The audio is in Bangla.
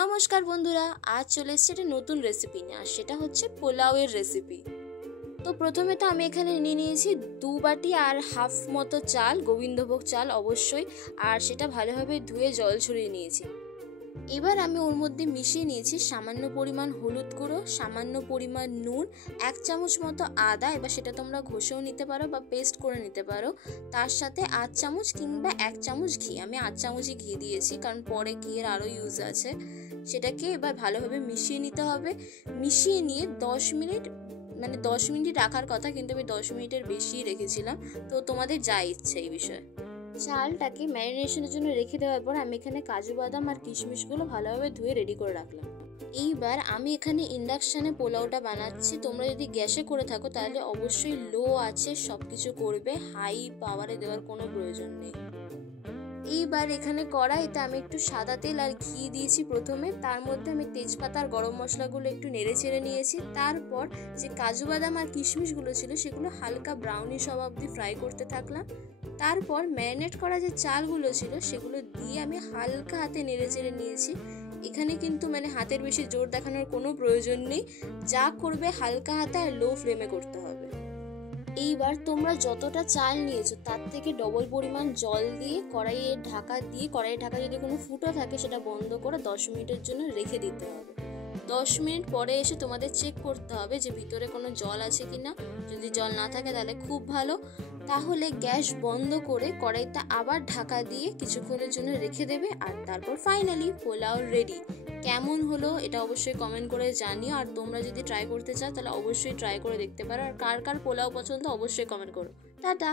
নমস্কার বন্ধুরা, আজ চলে এসেছে একটা নতুন রেসিপি নিয়ে, আর সেটা হচ্ছে পোলাওয়ের রেসিপি। তো প্রথমে তো আমি এখানে নিয়ে নিয়েছি 2 বাটি আর হাফ মতো চাল, গোবিন্দভোগ চাল অবশ্যই, আর সেটা ভালোভাবে ধুয়ে জল ছড়িয়ে নিয়েছি। এবার আমি ওর মধ্যে মিশিয়ে নিয়েছি সামান্য পরিমাণ হলুদ গুঁড়ো, সামান্য পরিমাণ নুন, 1 চামচ মতো আদা, এবার সেটা তোমরা ঘষেও নিতে পারো বা পেস্ট করে নিতে পারো। তার সাথে 8 চামচ কিংবা 1 চামচ ঘি, আমি 8 চামচই ঘি দিয়েছি কারণ পরে ঘিয়ের আরও ইউজ আছে। সেটাকে এবার ভালোভাবে মিশিয়ে নিতে হবে। মিশিয়ে নিয়ে 10 মিনিট, মানে 10 মিনিট রাখার কথা, কিন্তু আমি 10 মিনিটের বেশি রেখেছিলাম। তো তোমাদের যা ইচ্ছে এই বিষয়ে। চালটাকে ম্যারিনেশনের জন্য রেখে দেওয়ার পর আমি এখানে কাজু বাদাম আর কিশমিশগুলো ভালোভাবে ধুয়ে রেডি করে রাখলাম। এইবার আমি এখানে ইন্ডাকশানে পোলাওটা বানাচ্ছি। তোমরা যদি গ্যাসে করে থাকো তাহলে অবশ্যই লো আছে সব কিছু করবে, হাই পাওয়ারে দেওয়ার কোনো প্রয়োজন নেই। এইবার এখানে কড়াইতে আমি একটু সাদা তেল আর ঘি দিয়েছি প্রথমে, তার মধ্যে আমি তেজপাতা আর গরম মশলাগুলো একটু নেড়ে চেড়ে নিয়েছি। তারপর যে কাজু বাদাম আর কিশমিশগুলো ছিল সেগুলো হালকা ব্রাউনিশ হওয়া অবধি ফ্রাই করতে থাকলাম। তারপর ম্যারিনেট করা যে চালগুলো ছিল সেগুলো দিয়ে আমি হালকা হাতে নেড়ে চেড়ে নিয়েছি। এখানে কিন্তু হাতের বেশি জোর দেখানোর কোনো প্রয়োজন নেই, যা করবে হালকা হাতে আর লো ফ্লেমে করতে হবে। এইবার তোমরা যতটা চাল নিয়েছো তার থেকে ডবল পরিমাণ জল দিয়ে কড়াইয়ের ঢাকা যদি কোনো ফুটো থাকে সেটা বন্ধ করে 10 মিনিটের জন্য রেখে দিতে হবে। 10 মিনিট পরে এসে তোমাদের চেক করতে হবে যে ভিতরে কোনো জল আছে কিনা। যদি জল না থাকে তাহলে খুব ভালো, তাহলে গ্যাস বন্ধ করে কড়াইটা আবার ঢাকা দিয়ে কিছুক্ষণের জন্য রেখে দেবে। আর তারপর ফাইনালি পোলাও রেডি। কেমন হলো এটা অবশ্যই কমেন্ট করে জানিও, আর তোমরা যদি ট্রাই করতে চাও তাহলে অবশ্যই ট্রাই করে দেখতে পারো। আর কার কার পোলাও পছন্দ অবশ্যই কমেন্ট করো। টাটা।